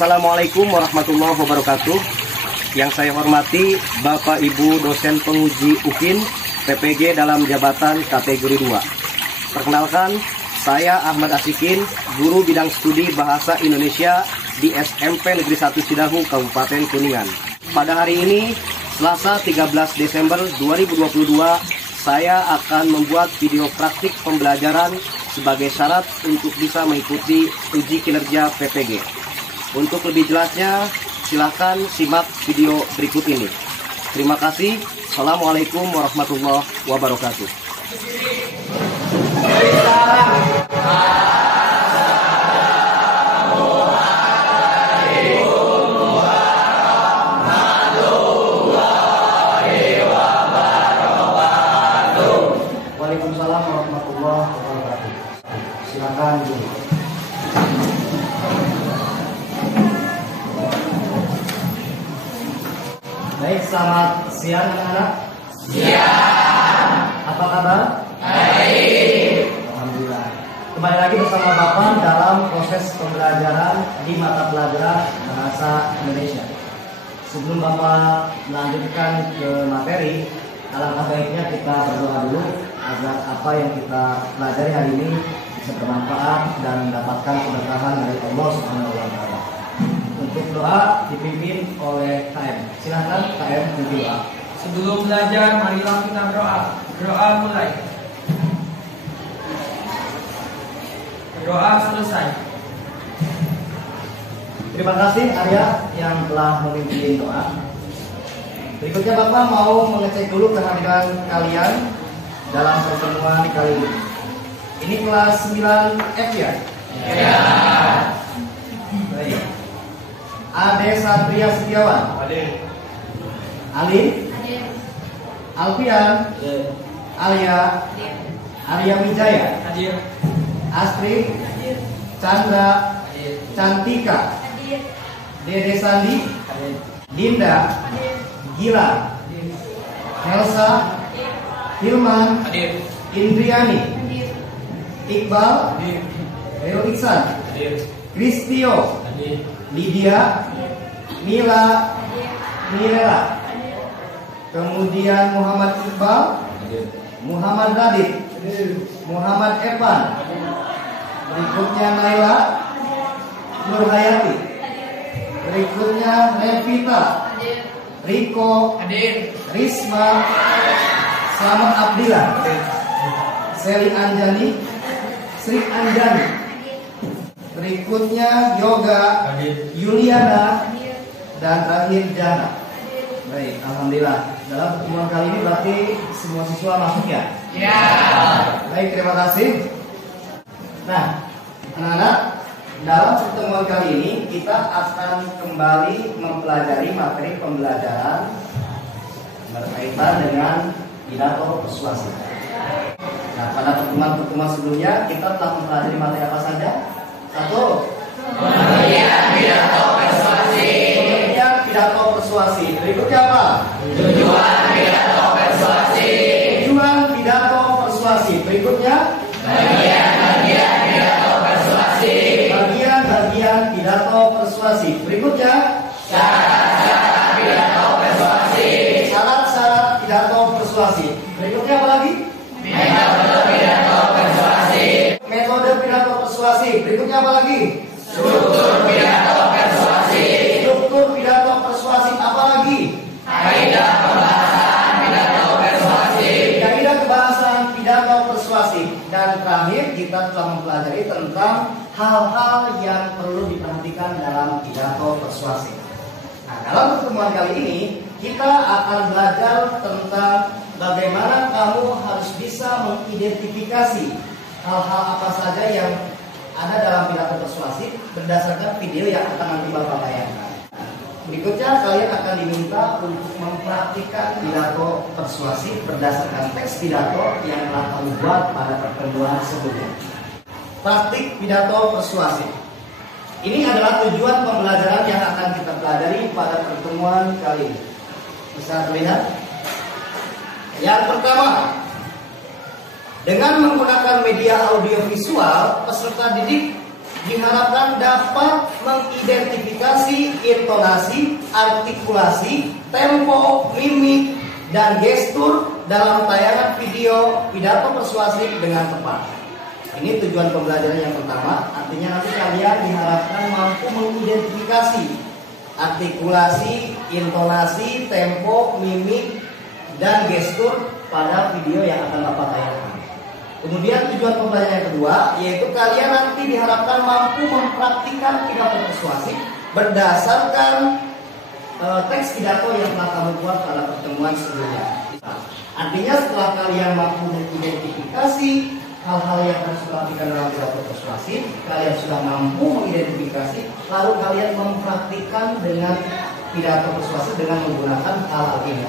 Assalamualaikum warahmatullahi wabarakatuh. Yang saya hormati Bapak Ibu dosen penguji UPIN PPG dalam jabatan kategori 2. Perkenalkan, saya Ahmad Asikin, guru bidang studi Bahasa Indonesia di SMP Negeri 1 Cidahu, Kabupaten Kuningan. Pada hari ini, Selasa 13 Desember 2022, saya akan membuat video praktik pembelajaran sebagai syarat untuk bisa mengikuti uji kinerja PPG. Untuk lebih jelasnya, silakan simak video berikut ini. Terima kasih. Assalamualaikum warahmatullahi wabarakatuh. Waalaikumsalam warahmatullahi wabarakatuh. Silakan dulu. Baik, selamat siang anak-anak. Siang. Apa kabar? Baik. Alhamdulillah. Kembali lagi bersama Bapak dalam proses pembelajaran di mata pelajaran Bahasa Indonesia. Sebelum Bapak melanjutkan ke materi, alangkah baiknya kita berdoa dulu agar apa yang kita pelajari hari ini bisa bermanfaat dan mendapatkan keberkahan dari Allah Subhanahu wa Ta'ala. Untuk doa dipimpin oleh KM. Silakan KM pimpin doa. Sebelum belajar, marilah kita berdoa. Doa mulai. Doa selesai. Terima kasih Arya yang telah memimpin doa. Berikutnya Bapak mau mengecek dulu kehadiran kalian dalam pertemuan kali ini. Ini kelas 9F ya? Ya. Baik. Ade Satria Setiawan. Hadir. Ali. Hadir. Alfian. Hadir. Alia. Hadir. Arya Wijaya. Hadir. Astrid. Hadir. Chandra. Hadir. Cantika. Hadir. Dede Sandi. Hadir. Dinda. Hadir. Gila. Hadir. Helsa. Hadir. Hilman. Hadir. Indriani. Hadir. Iqbal. Hadir. Reo Iksan. Hadir. Kristio. Hadir. Lydia. Mila. Mirela. Kemudian Muhammad Iqbal. Muhammad Radit. Muhammad Evan. Berikutnya Naila. Nur Hayati. Berikutnya Revita. Riko. Hadir. Risma. Selamat Abdillah. Seli Anjani. Sri Anjani. Berikutnya Yoga. Hadir. Yuliana. Dan terakhir Jana. Baik, alhamdulillah. Dalam pertemuan kali ini berarti semua siswa masuk ya? Ya. Baik, terima kasih. Nah, anak-anak, dalam pertemuan kali ini kita akan kembali mempelajari materi pembelajaran berkaitan dengan pidato persuasi. Nah, pada pertemuan-pertemuan sebelumnya kita telah mempelajari materi apa saja? Satu, Pengertian pidato persuasi. pengertian pidato persuasi. Berikutnya apa? Tujuan pidato persuasi. Tujuan pidato persuasi. Berikutnya Bagian-bagian pidato persuasi. bagian-bagian pidato persuasi. Berikutnya Syarat-syarat pidato persuasi. syarat-syarat pidato persuasi. Berikutnya apa lagi? Metode pidato persuasi. Metode pidato persuasi. Berikutnya apa lagi? Struktur pidato persuasi. Struktur pidato persuasi. Apa lagi? Kaidah pembahasan pidato persuasi. Kaidah kebahasan pidato persuasi. Dan terakhir kita telah mempelajari tentang hal-hal yang perlu diperhatikan dalam pidato persuasi. Nah, dalam pertemuan kali ini kita akan belajar tentang bagaimana kamu harus bisa mengidentifikasi hal-hal apa saja yang ada dalam pidato persuasi berdasarkan video yang akan nanti Bapak tayangkan. Berikutnya kalian akan diminta untuk mempraktikkan pidato persuasi berdasarkan teks pidato yang telah kamu buat pada pertemuan sebelumnya. Praktik pidato persuasi. Ini adalah tujuan pembelajaran yang akan kita pelajari pada pertemuan kali ini. Bisa terlihat? Yang pertama, dengan menggunakan media audiovisual, peserta didik diharapkan dapat mengidentifikasi intonasi, artikulasi, tempo, mimik, dan gestur dalam tayangan video pidato persuasif dengan tepat. Ini tujuan pembelajaran yang pertama. Artinya nanti kalian diharapkan mampu mengidentifikasi artikulasi, intonasi, tempo, mimik, dan gestur pada video yang akan Bapak tayangkan. Kemudian tujuan pembelajaran yang kedua, yaitu kalian nanti diharapkan mampu mempraktikkan pidato persuasif berdasarkan teks pidato yang telah kamu buat pada pertemuan sebelumnya. Artinya setelah kalian mampu mengidentifikasi hal-hal yang harus dilakukan dalam pidato persuasif, kalian sudah mampu mengidentifikasi, lalu kalian mempraktikkan dengan pidato persuasif dengan menggunakan hal-hal ini.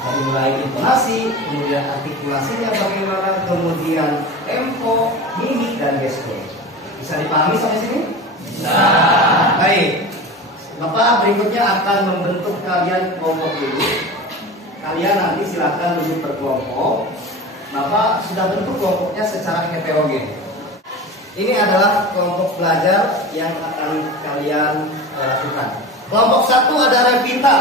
Dari mulai intonasi, kemudian artikulasinya bagaimana, kemudian tempo, mimik, dan gestur. Bisa dipahami sampai sini? Bisa. Baik. Bapak berikutnya akan membentuk kalian kelompok dulu. Kalian nanti silakan duduk berkelompok. Bapak sudah bentuk kelompoknya secara heterogen. Ini adalah kelompok belajar yang akan kalian lakukan. Kelompok 1 ada Revita,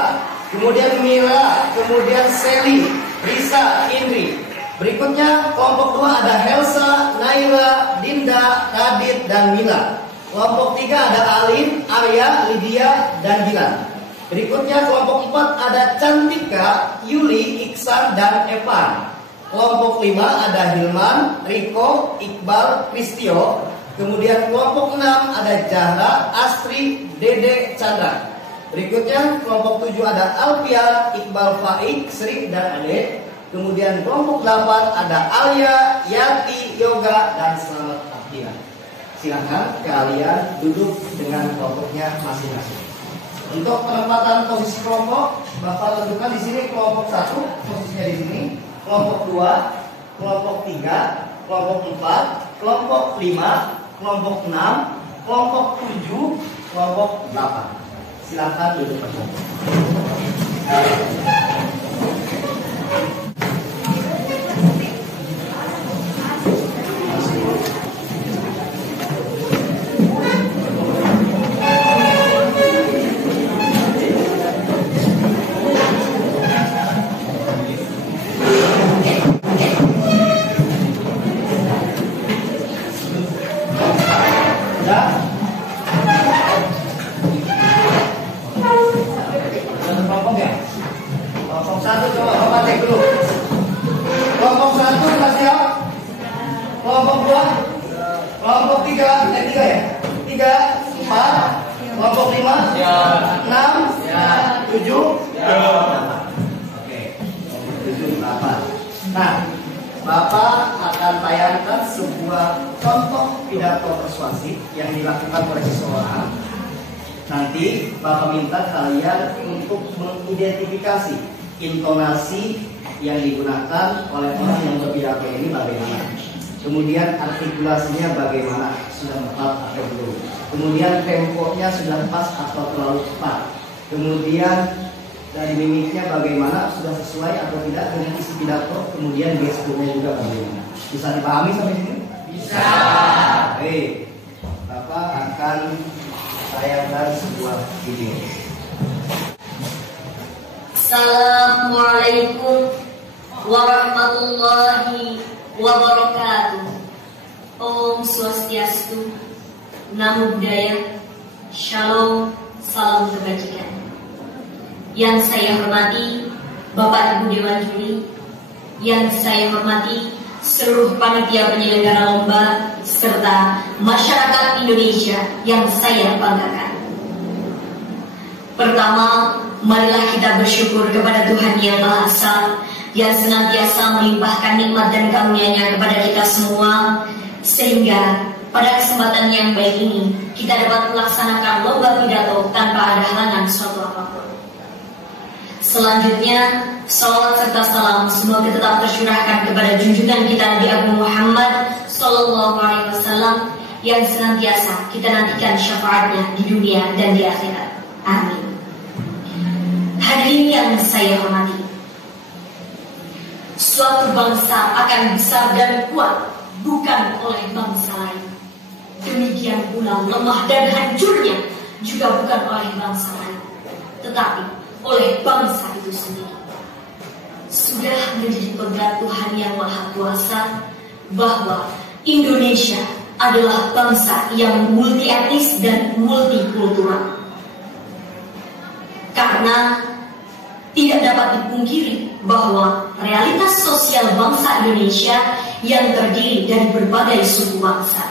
kemudian Mira, kemudian Sally, Risa, Indri. Berikutnya kelompok 2 ada Helsa, Naira, Dinda, Kadit, dan Mila. Kelompok 3 ada Alin, Arya, Lydia, dan Gilang. Berikutnya kelompok 4 ada Cantika, Yuli, Iksan, dan Evan. Kelompok 5 ada Hilman, Riko, Iqbal, Kristio. Kemudian kelompok 6 ada Zahra, Astri, Dede, Chandra. Berikutnya kelompok 7 ada Alfian, Iqbal, Faik, Sri, dan Ade. Kemudian kelompok 8 ada Alia, Yati, Yoga, dan Selamat Abdina. Silakan kalian duduk dengan kelompoknya masing-masing. Untuk penempatan posisi kelompok, Bapak tentukan di sini kelompok 1 posisinya di sini, kelompok 2, kelompok 3, kelompok 4, kelompok 5, kelompok 6, kelompok 7, kelompok 8. Silakan duduk bersama. Nah, Bapak akan tayangkan sebuah contoh pidato persuasif yang dilakukan oleh seseorang. Nanti Bapak minta kalian untuk mengidentifikasi intonasi yang digunakan oleh orang yang berpidato ini bagaimana. Kemudian artikulasinya bagaimana, sudah tepat atau belum. Kemudian temponya sudah pas atau terlalu cepat. Kemudian dari mimiknya bagaimana, sudah sesuai atau tidak dengan isi pidato. Kemudian gesturnya juga bagaimana. Bisa dipahami sampai sini? Bisa. Baik, Bapak akan tayangkan sebuah video. Assalamualaikum warahmatullahi wabarakatuh. Om Swastiastu, Namo Buddhaya, Shalom, salam kebajikan. Yang saya hormati Bapak Ibu Dewan Juri, yang saya hormati seluruh panitia penyelenggara lomba serta masyarakat Indonesia yang saya banggakan. Pertama, marilah kita bersyukur kepada Tuhan Yang Maha Esa yang senantiasa melimpahkan nikmat dan karunia-Nya kepada kita semua, sehingga pada kesempatan yang baik ini kita dapat melaksanakan lomba pidato tanpa ada halangan suatu apapun. Selanjutnya, salawat serta salam semoga tetap tercurahkan kepada junjungan kita Nabi Agung Muhammad Sallallahu Alaihi Wasallam yang senantiasa kita nantikan syafaatnya di dunia dan di akhirat. Amin. Hadirin yang saya hormati, suatu bangsa akan besar dan kuat bukan oleh bangsa lain, demikian pula lemah dan hancurnya juga bukan oleh bangsa lain, tetapi oleh bangsa itu sendiri. Sudah menjadi pegat Tuhan Yang Maha Kuasa bahwa Indonesia adalah bangsa yang multi etnis dan multikultural. Karena tidak dapat dipungkiri bahwa realitas sosial bangsa Indonesia yang terdiri dari berbagai suku bangsa.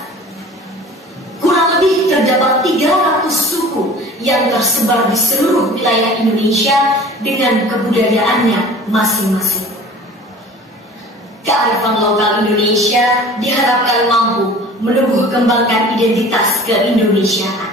Kurang lebih terdapat 300 suku yang tersebar di seluruh wilayah Indonesia dengan kebudayaannya masing-masing. Kearifan lokal Indonesia diharapkan mampu menumbuh kembangkan identitas keindonesiaan,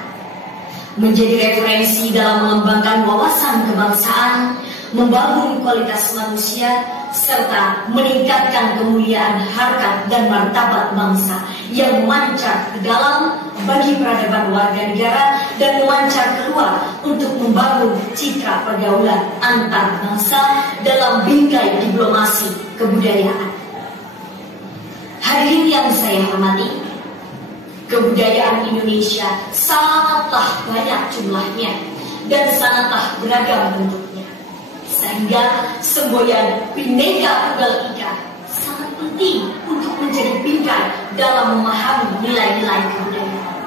menjadi referensi dalam mengembangkan wawasan kebangsaan, membangun kualitas manusia, serta meningkatkan kemuliaan harkat dan martabat bangsa yang memancar ke dalam bagi peradaban warga negara dan memancar keluar untuk membangun citra pergaulan antar bangsa dalam bingkai diplomasi kebudayaan. Hadirin yang saya hormati, kebudayaan Indonesia sangatlah banyak jumlahnya dan sangatlah beragam bentuknya, sehingga semboyan Bhinneka Tunggal Ika sangat penting untuk menjadi bingkai dalam memahami nilai-nilai kebudayaan.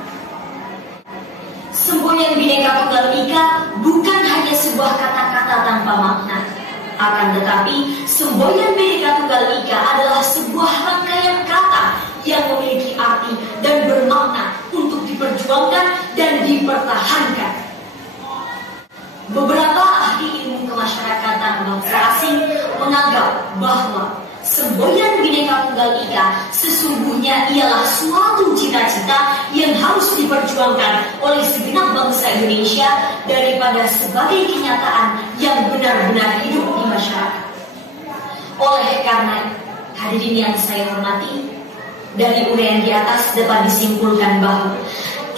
Semboyan Bhinneka Tunggal Ika bukan hanya sebuah kata-kata tanpa makna, akan tetapi semboyan Bhinneka Tunggal Ika adalah sebuah rangkaian kata yang memiliki arti dan bermakna untuk diperjuangkan dan dipertahankan. Beberapa ahli ilmu kemasyarakatan bangsa asing menganggap bahwa semboyan Bhinneka Tunggal Ika sesungguhnya ialah suatu cita-cita yang harus diperjuangkan oleh segenap bangsa Indonesia daripada sebagai kenyataan yang benar-benar hidup di masyarakat. Oleh karena hadirin yang saya hormati, dari uraian di atas dapat disimpulkan bahwa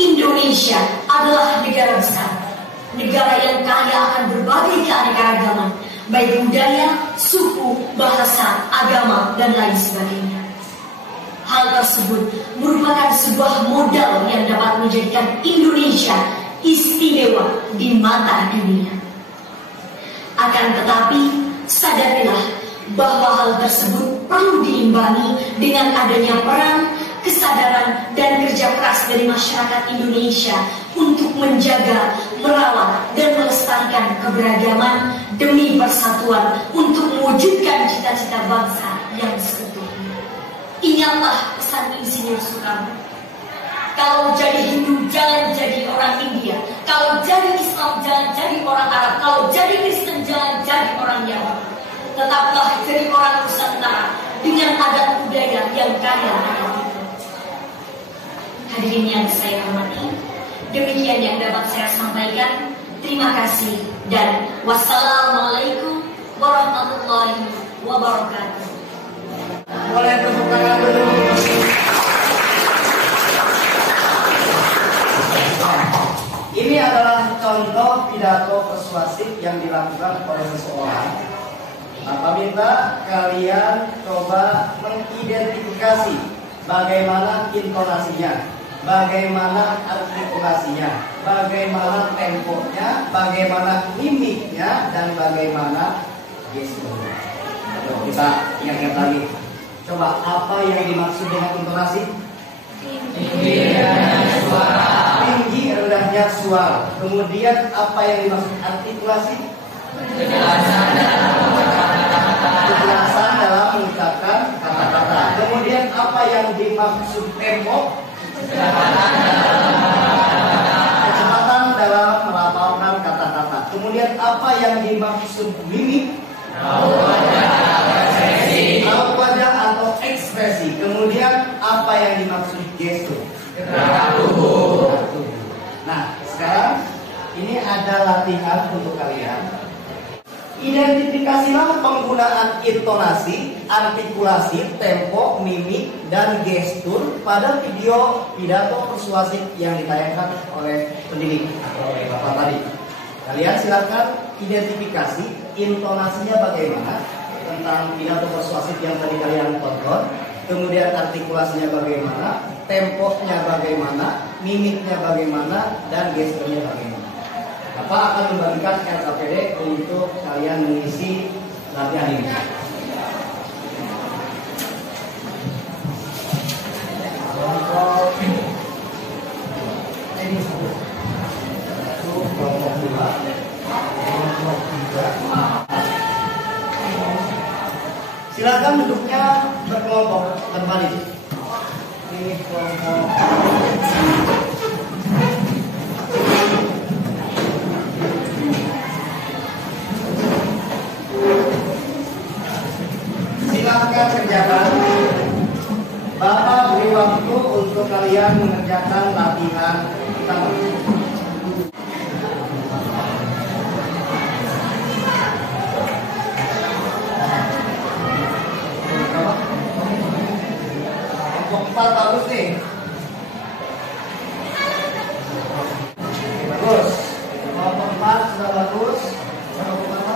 Indonesia adalah negara besar, negara yang kaya akan berbagai keanekaragaman, baik budaya, suku, bahasa, agama, dan lain sebagainya. Hal tersebut merupakan sebuah modal yang dapat menjadikan Indonesia istimewa di mata dunia. Akan tetapi, sadarilah bahwa hal tersebut perlu diimbangi dengan adanya peran, kesadaran, dan kerja keras dari masyarakat Indonesia untuk menjaga, merawat, dan melestarikan keberagaman demi persatuan untuk mewujudkan cita-cita bangsa yang seutuhnya. Ingatlah pesan Insinyur Soekarno, kalau jadi Hindu jangan jadi orang India, kalau jadi Islam jangan jadi orang Arab, kalau jadi Kristen jangan jadi orang Yahudi. Tetaplah jadi orang Nusantara dengan adat budaya yang kaya. Hadirin yang saya hormati, demikian yang dapat saya sampaikan. Terima kasih dan wassalamualaikum warahmatullahi wabarakatuh. Boleh tepuk tangan dulu. Ini adalah contoh pidato persuasif yang dilakukan oleh seseorang. Apa minta kalian coba mengidentifikasi bagaimana intonasinya, bagaimana artikulasinya, bagaimana temponya, bagaimana mimiknya, dan bagaimana gesturnya. Kita ingat lagi. Coba apa yang dimaksud dengan intonasi? Tinggi rendahnya suara. Kemudian apa yang dimaksud artikulasi? Kejelasan dalam mengucapkan kata-kata. Kemudian apa yang dimaksud tempo? Kecepatan dalam melafalkan kata-kata. Kemudian apa yang dimaksud mimik? Raut wajah atau ekspresi. Kemudian apa yang dimaksud gestur? Gerakan tubuh. Nah, sekarang ini ada latihan untuk kalian. Identifikasilah penggunaan intonasi, artikulasi, tempo, mimik, dan gestur pada video pidato persuasif yang ditayangkan oleh pendidik atau oleh Bapak tadi. Kalian silakan identifikasi intonasinya bagaimana tentang pidato persuasif yang tadi kalian tonton. kemudian artikulasinya bagaimana, temponya bagaimana, mimiknya bagaimana, dan gesturnya bagaimana. Bapak akan membagikan RKPD untuk kalian mengisi latihan ini. Silakan duduknya berkelompok terbalik. Ini kelompok. Silakan kerjakan. Bapak beri waktu untuk kalian mengerjakan latihan pertama. Kelompok 4 bagus nih. Bagus. Kelompok 4 sudah bagus. Kelompok berapa?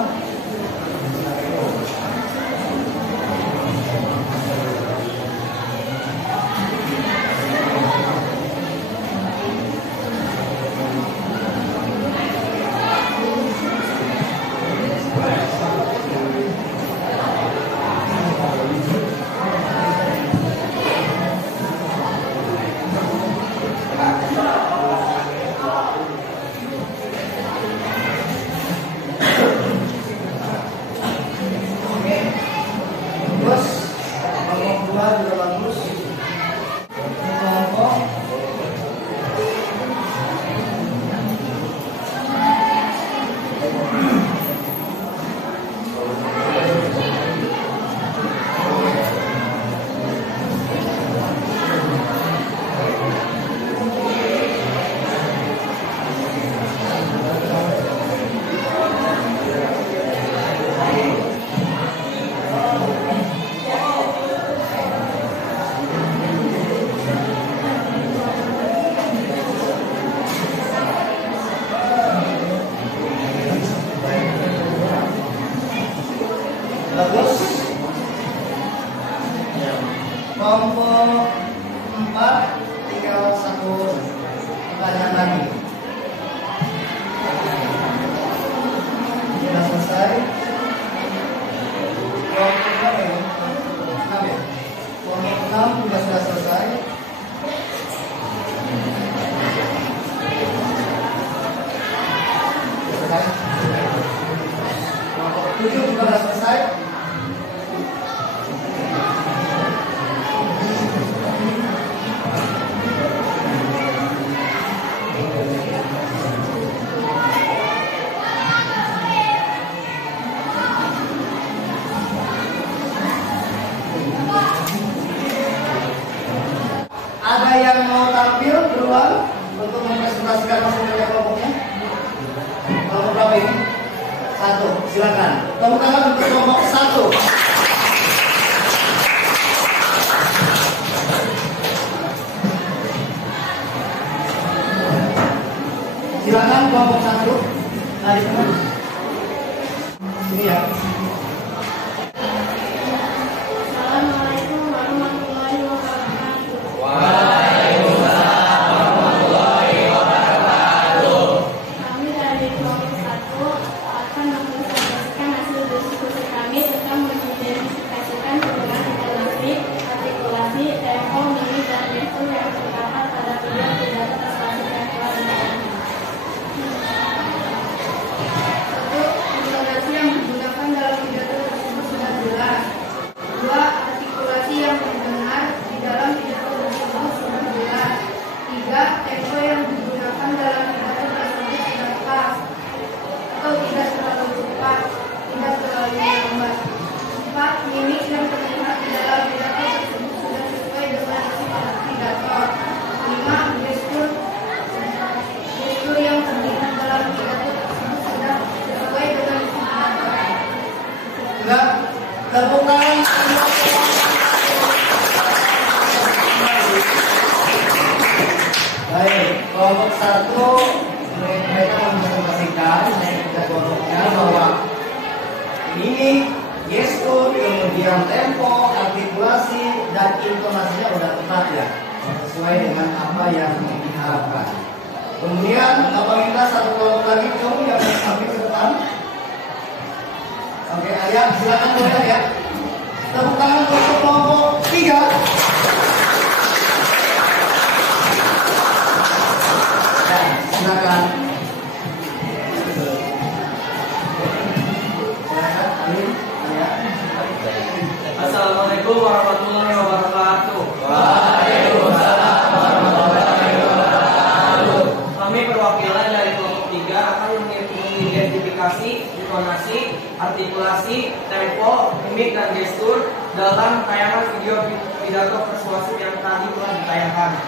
Bagus. Kelompok 4 tinggal satu pertanyaan lagi. Sudah selesai. Kelompok berapa ya? 6 ya? Kelompok 6 sudah selesai. Kelompok 7 juga sudah selesai. Ada yang mau tampil duluan untuk mempresentasikan hasilnya kelompoknya? Kelompok berapa ini? 1, silakan. Tepuk tangan untuk kelompok 1. Silakan kelompok 1. Nah, di tengah. Sini ya. Assalamualaikum warahmatullahi wabarakatuh. Kami dari kelompok 1 akan mempresentasikan hasil diskusi kami tentang mengidentifikasikan perubahan interaksi, artikulasi, tempo, mimik, dan gestur yang terdapat pada video pidato persuasi yang telah dilakukan. 1. Intonasi yang digunakan dalam pidato tersebut sudah jelas. 2. Artikulasi yang benar di dalam pidato tersebut sudah jelas. 3. Tempo yang digunakan dalam pidato tersebut sudah pas atau tidak terlalu cepat, tidak terlalu lambat. 4. Mimik yang terlihat di dalam pidato tersebut sudah sesuai dengan isi pidato. 5. Gestur yang terlihat dalam pidato tersebut sudah sesuai dengan isi pidato. Enggak, tepuk tangan. Baik, kelompok 1 mereka mempresentasikan kelompoknya bahwa mimik, gestur, kemudian tempo, artikulasi, dan dan intonasinya sudah tepat ya, sesuai dengan apa yang diharapkan. Kemudian Bapak minta satu kelompok lagi kamu yang sampai ke depan. Oke, ayah silakan mulai ya. Tepuk tangan untuk kelompok 3. Dan silakan. Assalamualaikum warahmatullahi wabarakatuh. Waalaikumsalam warahmatullahi wabarakatuh. Kami perwakilan dari kelompok 3 akan mengidentifikasi intonasi, artikulasi, tempo, mimik dan gestur dalam tayangan video pidato persuasif yang tadi telah ditayangkan.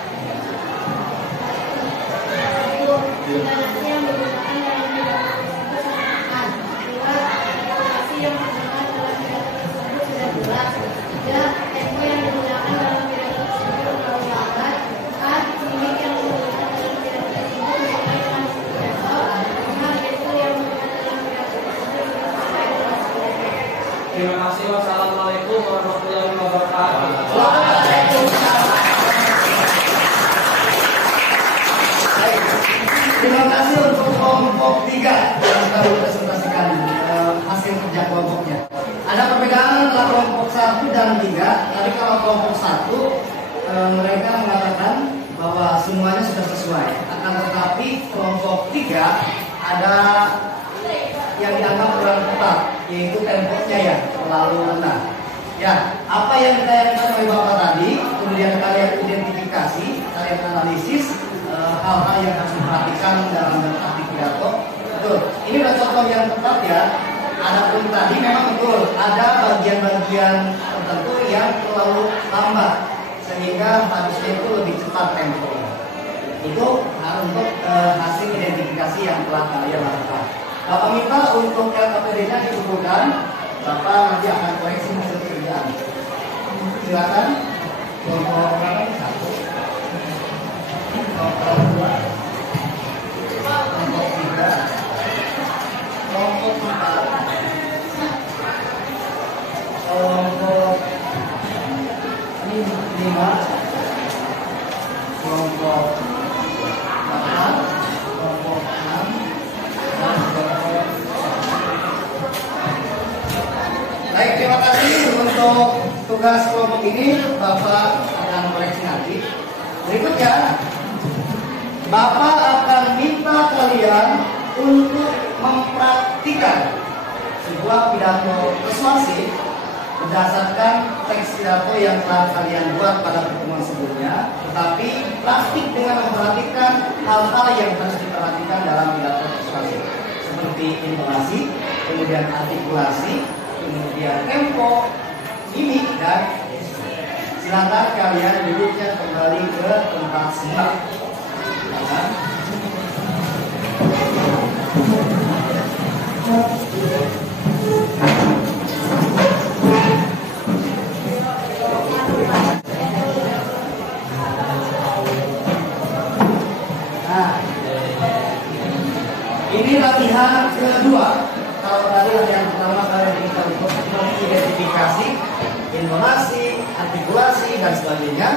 Intonasi yang digunakan dalam pidato tersebut sangat artikulasi yang digunakan dalam pidato tersebut sudah jelas. 3. Tempo yang digunakan dalam pidato tersebut terlalu lambat. 4. Mimik yang digunakan dalam pidato tersebut sesuai dengan pidato. 5. Gestur yang digunakan dalam pidato tersebut sudah sesuai dengan pidato. Terima kasih. Wassalamualaikum warahmatullahi wabarakatuh. Terima kasih untuk kelompok 3 yang baru presentasikan hasil kerja kelompoknya. Ada perbedaan antara kelompok 1 dan 3. Tadi kalau kelompok 1 mereka mengatakan bahwa semuanya sudah sesuai. Akan tetapi kelompok 3 ada yang dianggap kurang tepat, yaitu temponya ya terlalu rendah. Ya, apa yang ditayangkan oleh Bapak tadi, kemudian kalian identifikasi, kalian analisis hal-hal yang harus diperhatikan dalam arti pidato. Betul. Ini adalah contoh yang tepat ya. Adapun tadi memang betul ada bagian-bagian tertentu yang terlalu lambat sehingga harusnya itu lebih cepat tempo. Itu untuk hasil identifikasi yang telah kalian lakukan. Bapak minta untuk LKPD-nya dikumpulkan. Bapak nanti akan koreksi hasil kerjaan. Silakan. Kelompok 1. Kelompok 2, kelompok 3, kelompok 4, kelompok 5, kelompok 8, kelompok 6, dan kelompok 1. Baik, terima kasih untuk tugas kelompok ini. Bapak akan koreksi nanti. Berikutnya, Bapak akan minta kalian untuk mempraktikkan sebuah pidato persuasif berdasarkan teks pidato yang telah kalian buat pada pertemuan sebelumnya, tetapi praktik dengan memperhatikan hal-hal yang harus diperhatikan dalam pidato persuasif, seperti intonasi, kemudian artikulasi, kemudian tempo, mimik, dan silakan kalian duduknya kembali ke tempat semula. Nah, ini latihan kedua. Kalau tadi latihan pertama kalian diminta untuk mengidentifikasi intonasi, artikulasi, dan sebagainya.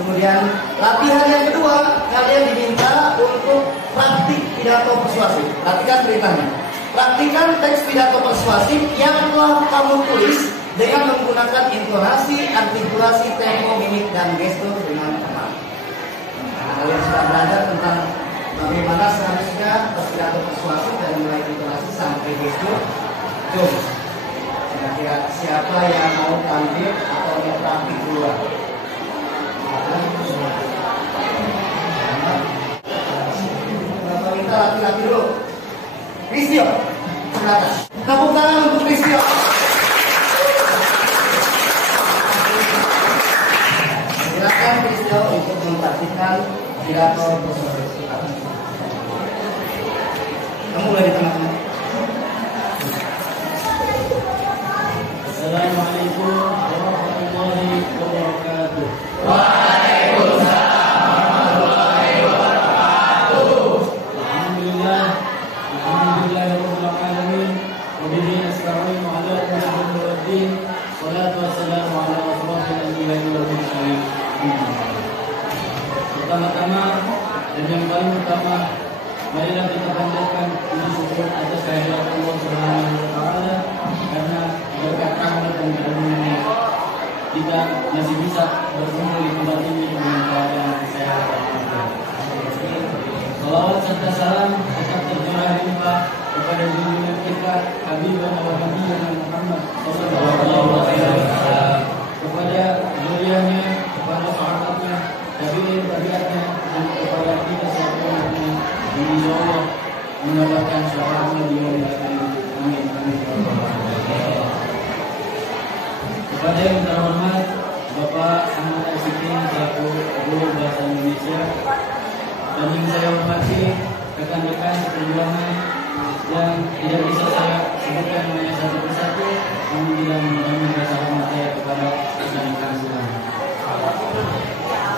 Kemudian latihan yang kedua, kalian diminta untuk praktik pidato persuasif. Perhatikan ceritanya. Praktikan teks pidato persuasif yang telah kamu tulis dengan menggunakan intonasi, artikulasi, tempo, mimik, dan gestur dengan tepat. Nah, kalian sudah belajar tentang bagaimana seharusnya teks pidato persuasif dari mulai intonasi sampai gestur. Jom. Kira-kira siapa yang mau tampil atau mau praktik duluan? Bapak minta laki-laki dulu. Kristio, silakan. Tepuk tangan untuk Kristio. Silakan Kristio untuk mempraktikkan pidato persuasif. Kamu mulai di tengah-tengah. Assalamualaikum warahmatullahi wabarakatuh. Waalaikumsalam warahmatullahi wabarakatuh. Alhamdulillah, alhamdulillahirabbil alamin. Wabillahi nasta'in wa ala kulli syai'in. Wassalatu wassalamu ala asyrofil anbiya'i wal mursalin. yang paling utama, marilah kita panjatkan puji syukur atas kehadiran Allah Subhanahu wa Ta'ala, karena berkat rahmat dan karunia kita masih bisa bertemu di tempat ini dengan keadaan sehat dan walafiat. Salawat serta salam tetap tercurah limpah kepada junjungan kita Habibana wa Habibana Muhammad sallallahu alaihi wasallam, kepada mulianya, kepada sahabatnya, tabi'in-tabi'atnya, dan kepada kita semuanya. Insyaallah mendapatkan syafaatnya di yaumil akhir. Amin amin ya rabbal alamin. Kepada yang terhormat Bapak Ahmad Asikin selaku Guru Bahasa Indonesia, dan yang saya hormati rekan-rekan perjuangan yang tidak bisa saya sebutkan namanya satu persatu, namun tidak menjamin rasa hormat saya kepada rekan-rekan semuanya.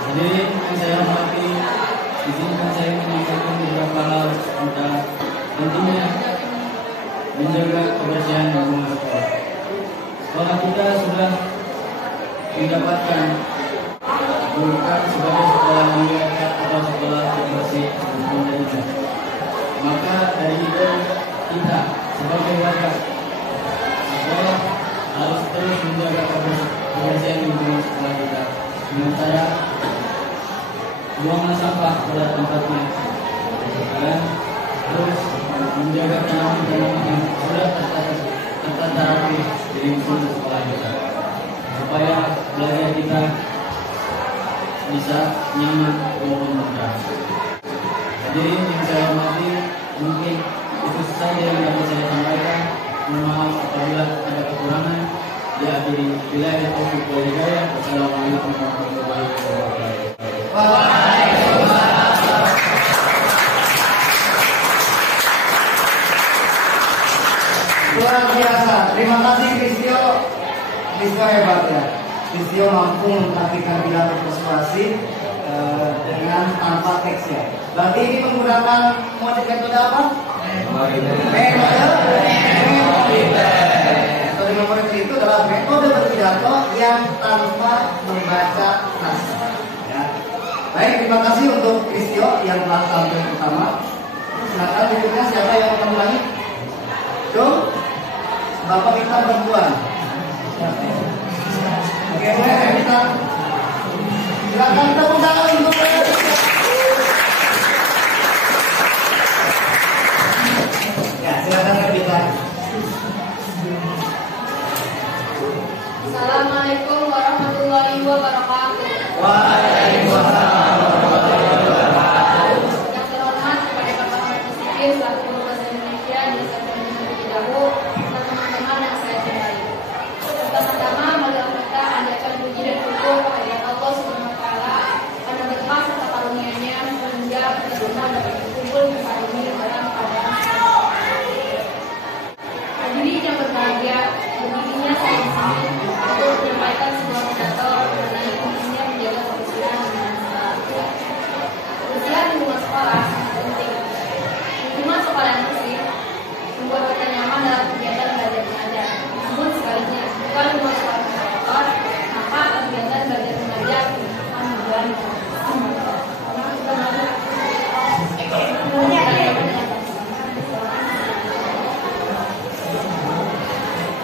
Hadirin yang saya hormati, izinkan saya menyampaikan beberapa hal tentang pentingnya menjaga kebersihan lingkungan sekolah. Sekolah kita sudah mendapatkan bukan sebagai sekolah mulia atau sekolah yang bersih dan berintegritas. Maka dari itu kita sebagai warga harus terus menjaga kebersihan lingkungan sekolah kita dengan cara buangan sampah pada tempatnya dan terus menjaga tanaman-tanaman yang sudah tertata rapi di lingkungan sekolah kita, supaya belajar kita bisa nyaman maupun mudah. Jadi yang saya hormati, mungkin itu saja yang dapat saya sampaikan. Mohon maaf apabila ada kekurangan. Diakhiri bila ada taufiq wal hidayah. Wassalamualaikum warahmatullahi wabarakatuh. Luar biasa. Terima kasih Kristio. Kristio hebat ya. Kristio mampu mempraktikkan pidato persuasi dengan tanpa teks ya. Berarti ini menggunakan metode apa? Metode memori itu adalah metode berpidato yang tanpa membaca naskah. Ya. Baik, terima kasih untuk Kristio yang telah tampil pertama. Silakan berikutnya siapa yang akan ulangi? Tuh, Bapak kita perempuan. Oke, boleh kita. Silakan tepuk tangan untuk ya, silakan kita. Assalamualaikum warahmatullahi wabarakatuh. Waalaikumsalam warahmatullahi wabarakatuh. Yang terhormat kepada Bapak Ahmad Asikin selaku Guru Bahasa Indonesia di Sarjana Terlebih Dahulu, dan teman-teman yang saya cintai. Pertama-tama, marilah kita panjatkan puji dan syukur kehadirat Allah Subhanahu wa Ta'ala karena berkah serta karunia-Nya sehingga kita semua dapat berkumpul hari ini dalam keadaan sehat. Hadirin yang berbahagia, berdirinya saya di sini untuk menyampaikan sebuah pidato mengenai pentingnya menjaga kebersihan lingkungan sekolah. Kebersihan lingkungan sekolah sangat penting. Lingkungan sekolah yang bersih membuat kita nyaman dalam kegiatan belajar mengajar. Namun sebaliknya, jika lingkungan sekolah kotor, maka kegiatan belajar mengajar akan menjadi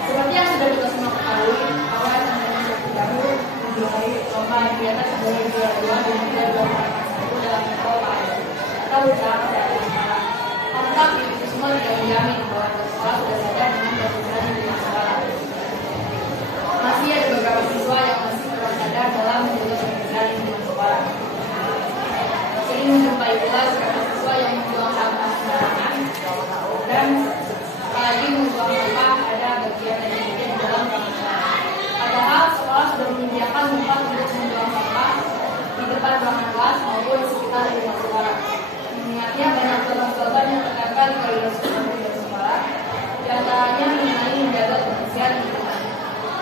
seperti yang sudah kita semua ketahui, bahwa Sarjana Terlebih Dahulu menjadi lomba kegiatan sebagai juara 2 dan juga juara 1 dalam sekolah. Kita berusaha pada sekolah. Tetapi itu semua tidak menjamin bahwa sekolah sudah sadar dengan kebersihan lingkungan sekolah. Masih ada beberapa siswa yang masih kurang sadar dalam menjaga kebersihan lingkungan sekolah. Sering menjumpai pula beberapa siswa yang membuang sampah sembarangan dan apalagi membuang sampah pada bagian di dalam kamar. Padahal sekolah sudah menyediakan tempat untuk membuang sampah di depan ruangan kelas maupun di sekitar lingkungan sekolah. Mengingatnya banyak slogan yang tertempel di koridor sekolah, di antaranya mengenai menjaga kebersihan lingkungan.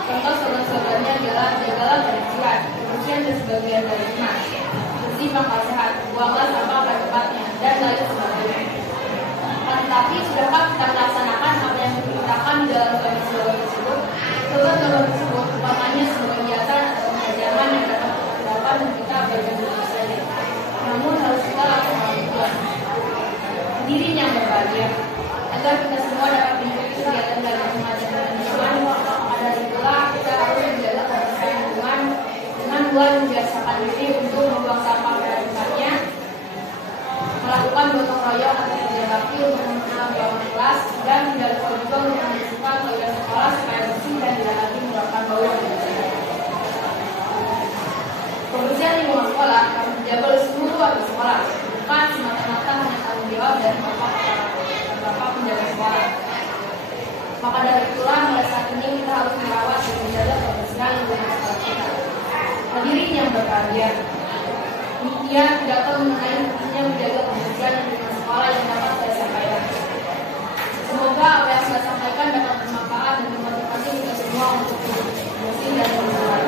Contoh slogan-slogannya adalah jagalah kebersihan, kebersihan dan sebagian dari iman, bersih maka sehat, buanglah sampah pada tempatnya, dan lain sebagainya. Tetapi sudahkah kita melaksanakan apa yang diperintahkan di dalam slogan tersebut? Slogan tersebut utamanya sebagai kegiatan atau pengajaran yang dapat dan kita belajar saja. Namun harus kita lakukan agar kita semua dapat mengikuti kegiatan belajar mengajar dan lingkungan. Maka dari itulah kita harus menjaga kebersihan lingkungan dengan mulai membiasakan diri untuk membuang sampah pada tempatnya, melakukan gotong royong atau kerja bakti untuk mengenal ruangan kelas, dan tidak lupa juga untuk membersihkan toilet sekolah supaya bersih dan tidak lagi mengeluarkan bau yang tidak sedap. Kebersihan lingkungan sekolah harus dijaga oleh seluruh warga sekolah, bukan semata-mata hanya tanggung jawab dari bapak penjaga sekolah. Maka dari itulah mulai saat ini kita harus merawat dan menjaga kebersihan lingkungan sekolah kita. Hadirin yang berbahagia, demikian pidato mengenai pentingnya menjaga kebersihan lingkungan sekolah yang dapat saya sampaikan. Semoga apa yang saya sampaikan dapat bermanfaat dan memotivasi kita semua untuk bersih dan bermanfaat.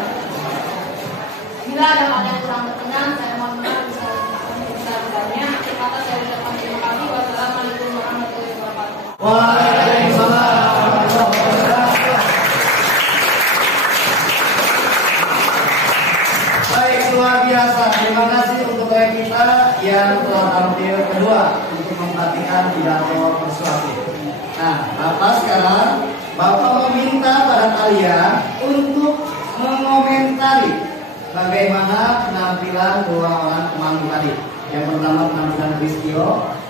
Bila ada hal yang kurang berkenan, saya mohon maaf besar-besarnya. Atas saya ucapkan terima kasih. Wassalamualaikum warahmatullahi wabarakatuh. Waalaikumsalam warahmatullahi wabarakatuh. Baik, luar biasa. Terima kasih untuk kita yang telah tampil kedua untuk memperhatikan pidato persuasif. Nah, Bapak sekarang meminta pada kalian untuk mengomentari bagaimana penampilan dua orang pemandu tadi. Yang pertama penampilan Kristio,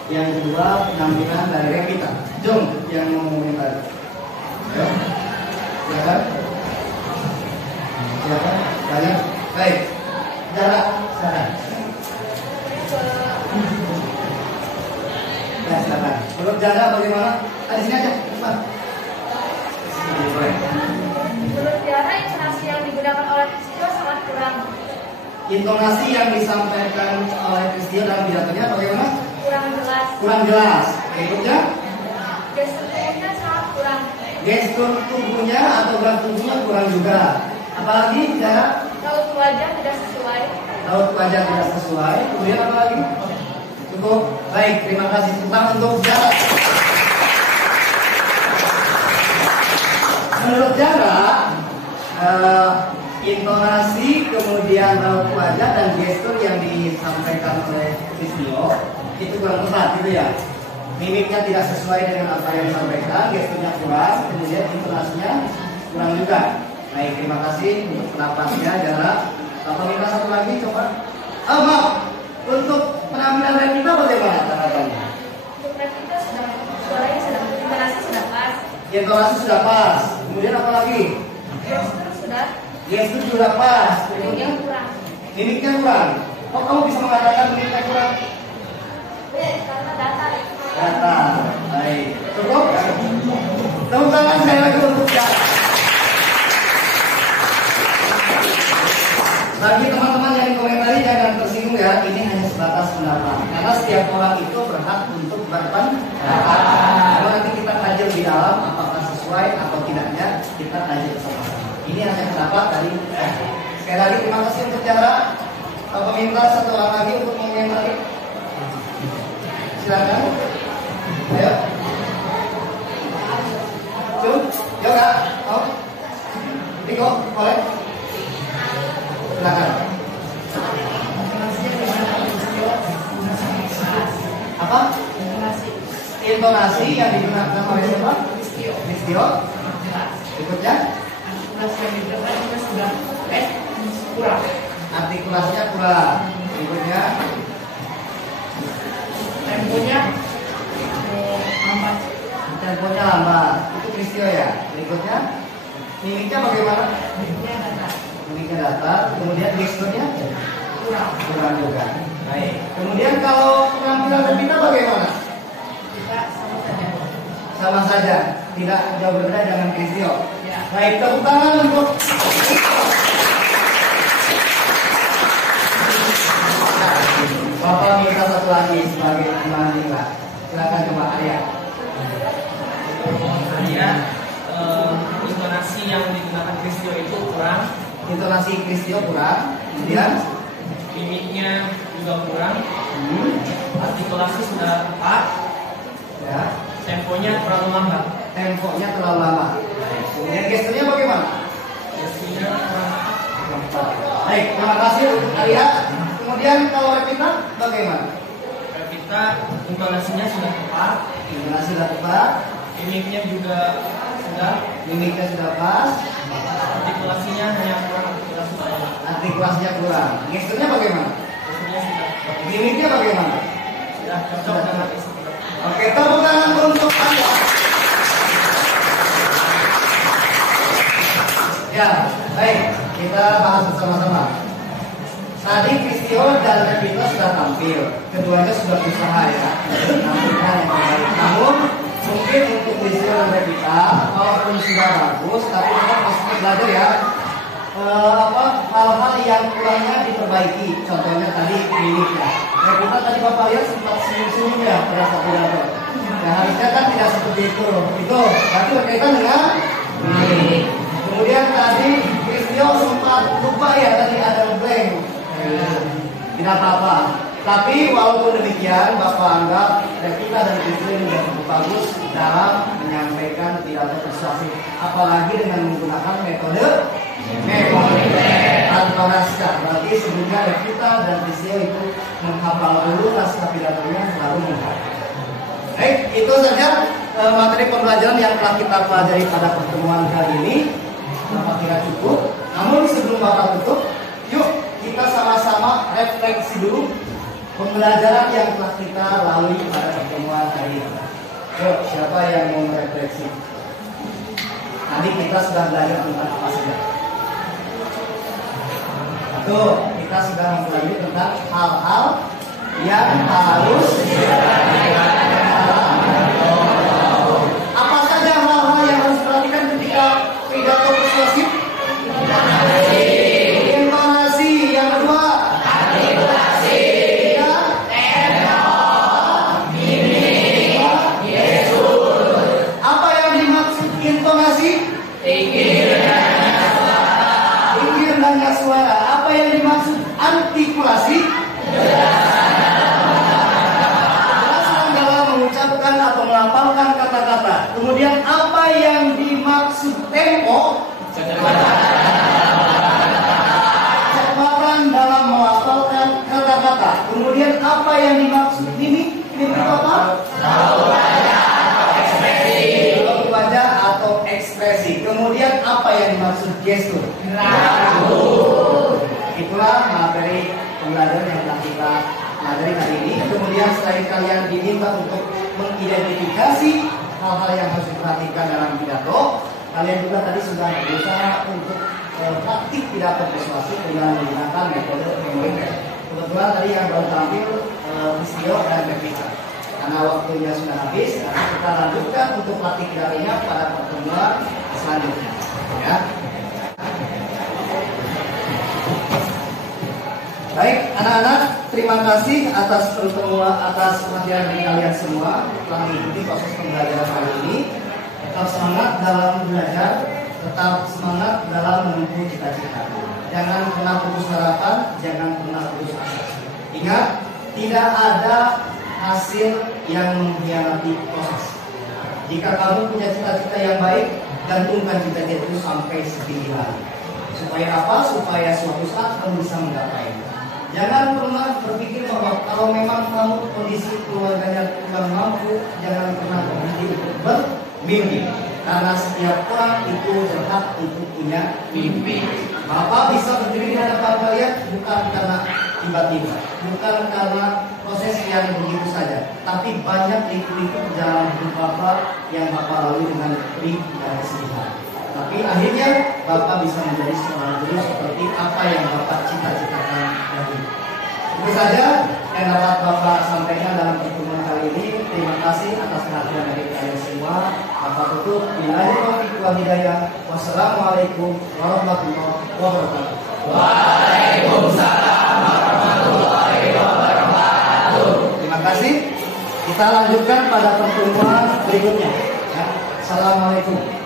yang kedua penampilan dari Revita. Jom yang mau mengomentari. Ya, silakan. Silakan. Banyak. Baik. Jarak sana. Ya, silakan. Menurut Jana bagaimana? Di sini aja. Cepat. Menurut Tiara, intonasi yang digunakan oleh Kristio sangat kurang. Intonasi yang disampaikan oleh Kristio dalam pidatonya bagaimana? Kurang jelas. Kurang jelas. Berikutnya, Gestur tubuhnya sangat kurang. gestur tubuhnya atau gerak tubuhnya kurang juga. Apalagi jarak Raut wajah tidak sesuai. raut wajah tidak sesuai. Kemudian apa lagi? Cukup. Baik, terima kasih. Tentang untuk jarak. Menurut jarak, intonasi, kemudian raut wajah dan gestur yang disampaikan oleh Kristio itu kurang tepat gitu ya. Mimiknya tidak sesuai dengan apa yang disampaikan, gesturnya kurang, kemudian intonasinya kurang juga. Baik, terima kasih untuk pendapatnya jarak. Apa minta satu lagi coba? Oh maaf, untuk penampilan Revita bagaimana tanggapannya? Untuk Revita suaranya sudah, intonasi sudah pas. Intonasi sudah pas. Kemudian apa lagi? Gestur sudah. Gestur sudah pas. Mimiknya kurang. Mimiknya kurang. Kok kamu bisa mengatakan mimiknya kurang? Karena datar. Datar. Baik. Cukup? Tepuk tangan saya lagi untuk jarak. Bagi teman-teman yang komentari jangan tersinggung ya. Ini hanya sebatas pendapat. Karena setiap orang itu berhak untuk berpendapat. Kalau nanti kita kaji lebih dalam apakah sesuai atau tidaknya, kita kaji bersama-sama. Ini hanya pendapat tadi. Sekali lagi terima kasih untuk jarak. Bapak minta satu orang lagi untuk mengomentari. Silakan. Ayo. Jun, Yoga, oh. Riko, boleh. Silakan. Apa? Intonasi yang digunakan oleh siapa? Kristio. Berikutnya. Kurang. Artikulasinya kurang. Berikutnya. Temponya lambat. Temponya lambat. Itu Kristio ya. Berikutnya. Mimiknya bagaimana? Mimiknya datar. Kemudian gesturnya kurang juga. Baik. Kemudian kalau penampilan Revita bagaimana? Sama saja. Tidak jauh berbeda dengan Kristio. Baik, tepuk tangan untuk Bapak minta satu lagi sebagai penandingan. Silakan coba Arya. Intonasi yang digunakan Kristio itu kurang. Intonasi Kristio kurang. Kemudian Mimiknya juga kurang. Artikulasi sudah tepat. ya, Temponya terlalu lambat. temponya terlalu lama. Kemudian gesturnya bagaimana? Gesturnya kurang. Baik, terima kasih Arya. Kemudian kalau Revita bagaimana? Revita kita intonasinya sudah tepat, Intonasi sudah tepat, mimiknya juga sudah, mimiknya sudah pas, artikulasinya hanya kurang artikulasi saja. artikulasinya kurang. Gesturnya bagaimana? Maksudnya sudah Mimiknya bagaimana? cocok dengan isi kita. Oke, tepuk tangan untuk Anda. Ya, baik. Kita bahas bersama-sama. Tadi Kristio dan Revito sudah tampil. Keduanya sudah berusaha ya. Nampilkan yang terbaik. Namun mungkin untuk Kristio dan Revita, walaupun sudah bagus, tapi tetap masih belajar ya. Hal-hal yang kurangnya diperbaiki. Contohnya tadi mimiknya. Revita tadi Bapak lihat sempat senyum-senyum ya pada saat pidato. Nah, harusnya kan tidak seperti itu. Itu berarti berkaitan dengan mimik. Kemudian tadi Kristio sempat lupa ya tadi ada blank. Tidak apa-apa. Tapi walaupun demikian, Bapak anggap Revita dan Kristio sudah cukup bagus dalam menyampaikan pidato persuasif. Apalagi dengan menggunakan metode tanpa naskah. Berarti sebelumnya Revita dan Kristio itu menghafal dulu naskah pidatonya baru menghafal. Baik, itu saja materi pembelajaran yang telah kita pelajari pada pertemuan kali ini. Bapak kira cukup. Namun sebelum Bapak tutup, yuk kita sama-sama refleksi dulu pembelajaran yang telah kita lalui pada pertemuan hari ini. Yuk, siapa yang mau merefleksi? Tadi kita sudah belajar tentang apa saja? Tuh, kita sudah mempelajari tentang hal-hal yang harus apa saja hal-hal yang harus diperhatikan ketika pidato persuasif? Intonasi. Yang kedua, artikulasi. Apa yang dimaksud intonasi? Pinggir dan nggak suara. Apa yang dimaksud artikulasi? Jelasan dalam mengucapkan atau melafalkan kata-kata. Kemudian apa yang dimaksud tempo? Kecepatan dalam melafalkan kata-kata. Kemudian apa yang dimaksud mimik? Mimik apa? Raut wajah atau ekspresi. Kemudian apa yang dimaksud gestur? Itulah materi pembelajaran yang telah kita pelajari hari ini. Kemudian selain kalian diminta untuk mengidentifikasi hal-hal yang harus diperhatikan dalam pidato, kalian juga tadi sudah berusaha untuk praktik pidato persuasif dengan menggunakan metode memori. Kebetulan tadi yang baru tampil Kristio dan Revita. Karena waktunya sudah habis, kita lanjutkan untuk praktik pidatonya pada pertemuan selanjutnya. Ya. Baik, anak-anak, terima kasih atas perhatian dari kalian semua telah mengikuti proses pembelajaran kali ini. Tetap semangat dalam belajar, tetap semangat dalam menempuh cita-cita. Jangan pernah putus harapan, jangan pernah putus asa. Ingat, tidak ada hasil yang mengkhianati proses. Jika kamu punya cita-cita yang baik, gantungkan cita-cita itu sampai setinggi langit. Supaya apa? Supaya suatu saat kamu bisa menggapainya. Jangan pernah berpikir bahwa kalau memang kamu kondisi keluarganya kurang mampu, jangan pernah berhenti untuk bermimpi. Karena setiap orang itu berhak untuk punya mimpi. Bapak bisa berdiri di hadapan kalian bukan karena tiba-tiba, bukan karena proses yang begitu saja, tapi banyak liku-liku perjalanan hidup Bapak yang Bapak lalui dengan perih dan kesedihan. Tapi akhirnya Bapak bisa menjadi seorang guru seperti apa yang Bapak cita-citakan tadi. Itu saja yang dapat Bapak sampaikan dalam pertemuan kali ini. Terima kasih atas perhatian dari kalian semua. Bapak tutup. Billahi taufiq wal hidayah. Wassalamualaikum warahmatullahi wabarakatuh. Waalaikumsalam warahmatullahi wabarakatuh. Terima kasih. Kita lanjutkan pada pertemuan berikutnya. Ya. Assalamualaikum.